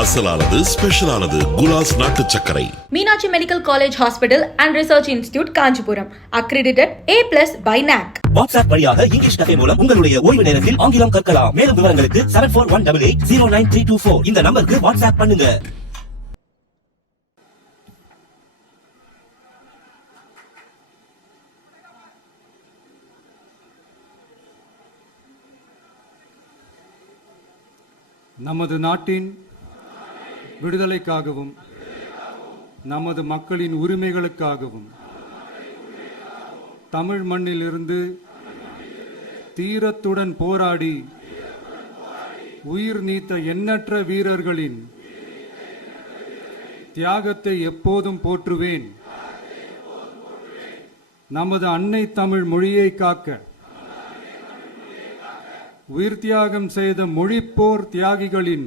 அசலானது ஸ்பெஷலானது குலாஸ் நாட்டு சர்க்கரை Meenakshi Medical College Hospital and Research Institute, Kanchipuram. Accredited A plus by NAC. WhatsApp வழியாக English கதை மூலம் உங்களுடைய ஓய்வு நேரத்தில் ஆங்கிலம் கற்கலாம் மேலும் விவரங்களுக்கு seven four one double eight zero nine three two four இந்த நம்பருக்கு வாட்ஸ்அப் பண்ணுங்க நமது நாட்டின் விடுதலைக்காகவும் நமது மக்களின் உரிமைகளுக்காகவும் தமிழ் மண்ணிலிருந்து தீரத்துடன் போராடி உயிர் நீத்த எண்ணற்ற வீரர்களின் தியாகத்தை எப்போதும் போற்றுவேன். நமது அன்னை தமிழ் மொழியை காக்க உயிர் தியாகம் செய்த மொழிப்போர் தியாகிகளின்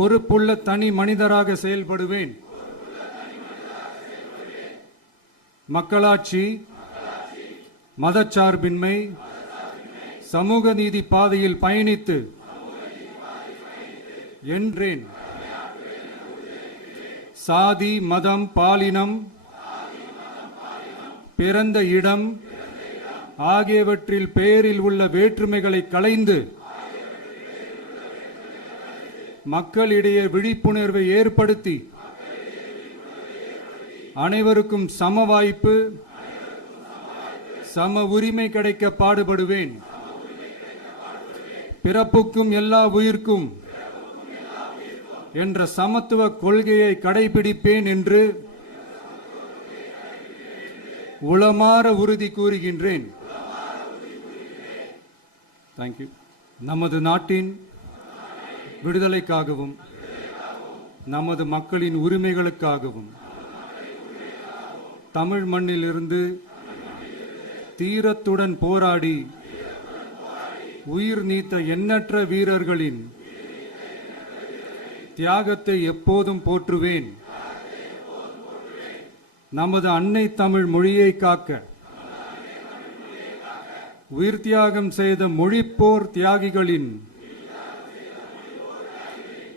பொறுப்புள்ள தனி மனிதராக செயல்படுவேன். மக்களாட்சி மதச்சார்பின்மை சமூக நீதி பாதையில் பயணித்து என்றேன். சாதி மதம் பாலினம் பிறந்த இடம் ஆகியவற்றில் பெயரில் உள்ள வேற்றுமைகளை களைந்து மக்களிடையே விழிப்புணர்வை ஏற்படுத்தி அனைவருக்கும் சம வாய்ப்பு சம உரிமை கிடைக்க பாடுபடுவேன். பிறப்புக்கும் எல்லா உயிர்க்கும் என்ற சமத்துவ கொள்கையை கடைபிடிப்பேன் என்று உளமாற உறுதி கூறுகின்றேன். தேங்க்யூ நமது நாட்டின் விடுதலைக்காகவும் நமது மக்களின் உரிமைகளுக்காகவும் தமிழ் மண்ணிலிருந்து தீரத்துடன் போராடி உயிர் நீத்த எண்ணற்ற வீரர்களின் தியாகத்தை எப்போதும் போற்றுவேன். நமது அன்னை தமிழ் மொழியை காக்க உயிர் தியாகம் செய்த மொழிப்போர் தியாகிகளின்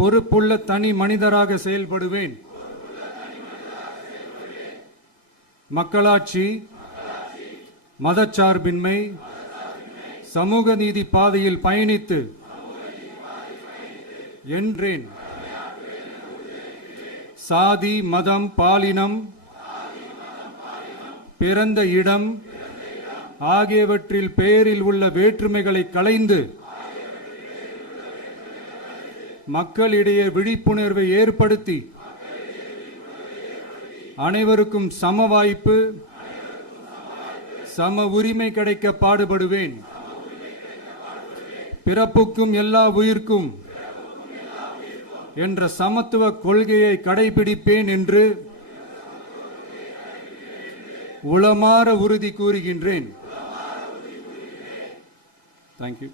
பொறுப்புள்ள தனி மனிதராக செயல்படுவேன். மக்களாட்சி மதச்சார்பின்மை சமூக நீதி பாதையில் பயணித்து என்றேன். சாதி மதம் பாலினம் பிறந்த இடம் ஆகியவற்றில் பெயரில் உள்ள வேற்றுமைகளை களைந்து மக்களிடையே விழிப்புணர்வை ஏற்படுத்தி அனைவருக்கும் சம வாய்ப்பு சம உரிமை கிடைக்க பாடுபடுவேன். பிறப்புக்கும் எல்லா உயிர்க்கும் என்ற சமத்துவ கொள்கையை கடைபிடிப்பேன் என்று உளமாற உறுதி கூறுகின்றேன். தேங்க்யூ